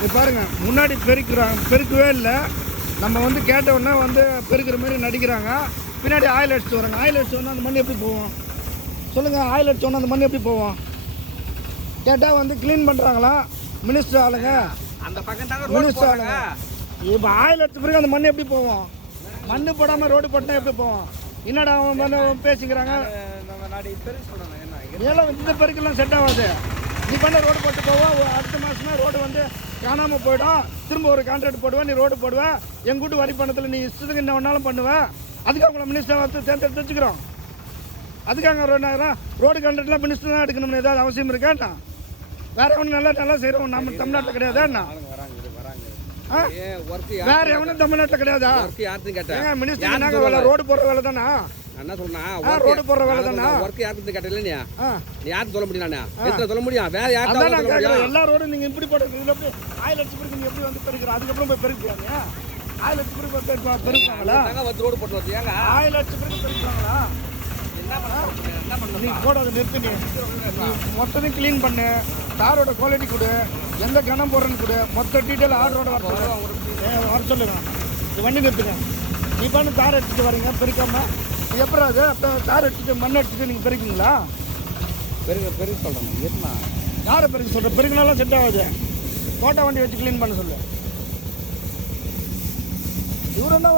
இது பாருங்க முன்னாடி பெருக்கவே இல்லை. நம்ம வந்து கேட்ட உடனே வந்து பெருக்கிற மாதிரி நடிக்கிறாங்க. பின்னாடி ஆயில் அடிச்சு வராங்க. ஆயில் அடிச்சு வந்தால் அந்த மண் எப்படி போவோம் சொல்லுங்கள்? ஆயில் அடிச்சு வந்தால் அந்த மண் எப்படி போவோம்? கேட்டால் வந்து க்ளீன் பண்ணுறாங்களா மினிஸ்டர் ஆளுங்க, அந்த பக்கம் தாங்க மினிஸ்டர் ஆளுங்க. இப்போ ஆயில் அடிச்ச பிறகு அந்த மண் எப்படி போவோம்? மண் போடாமல் ரோடு போட்டால் எப்படி போவோம்? என்னடா அவன் மண்ணை பேசிக்கிறாங்க. ஏழை இந்த பெருக்கெல்லாம் செட் ஆகாது. நீ பண்ண ரோடு போட்டு போவோம். அடுத்த மாதமே ரோடு வந்து காணாமல் போயிடும். திரும்ப ஒரு கான்ட்ராக்ட் போடுவேன், நீ ரோடு போடுவேன். எங்கள் வீட்டு வரி பணத்தில் நீ இஷ்டத்துக்கு என்ன வேணாலும் பண்ணுவேன். அதுக்காக உங்களை மினிஸ்டர் வந்து தேர்ந்தெடுத்து வச்சுக்கிறோம். அதுக்காக ரோடு கான்ட்ராக்ட்லாம் மினிஸ்டர் தான் எடுக்கணும்னு ஏதாவது அவசியம் இருக்காண்ணா? வேற எவனும் நல்லா செய்கிறோம் நம்ம தமிழ்நாட்டில் கிடையாதாண்ணா? வேற எவனும் தமிழ்நாட்டில் கிடையாதா? மினிஸ்டர் நாங்கள் வேலை ரோடு போடுற வேலை தானா? என்ன சொன்னா ரோடு போடுற வேலை தானா? ஒர்க் யாருக்கு கேட்டல நீ யாருக்கு சொல்ல முடியும்? நானே சொல்ல முடியும். வேற யாருக்கு சொல்ல முடியும்? எல்லா ரோடும் நீங்க இப்படி போட்டு எப்படி ஆயில் அடிச்சு பிறகு நீங்க எப்படி வந்து பெருக்குற? அதுக்கப்புறம் போய் பெருக்குவாங்க. ஆயில் அடிச்சு பிறகு பெருக்குவாங்களா? வந்து ரோடு போட்டு வச்சியாங்க. ஆயில் அடிச்சு பிறகு பெருக்குவாங்களா? என்ன பண்ண நீ போடாத நிறுத்து. நீ மொத்தத்தையும் க்ளீன் பண்ணு. காரோட குவாலிட்டி கொடு, எந்த கணம் போடுறேன்னு கொடு, மொத்த டீட்டெயில் ஆர்டரோட வர சொல்லுங்க. இது வண்டி நிறுத்துங்க. நீ பண்ணு கார் எடுத்துட்டு வரீங்க பெருக்காம. எப்படி அது அப்போ கார் எடுத்துட்டு மண் எடுத்துட்டு நீங்கள் பெருக்குங்களா? பெருக்க சொல்கிறேன். எதுனா யாரை பெருக்க சொல்கிறேன்? பெருக்கினாலும் செட் ஆகாது. கோட்டை வண்டி வச்சு க்ளீன் பண்ண சொல்லு. இவரு என்ன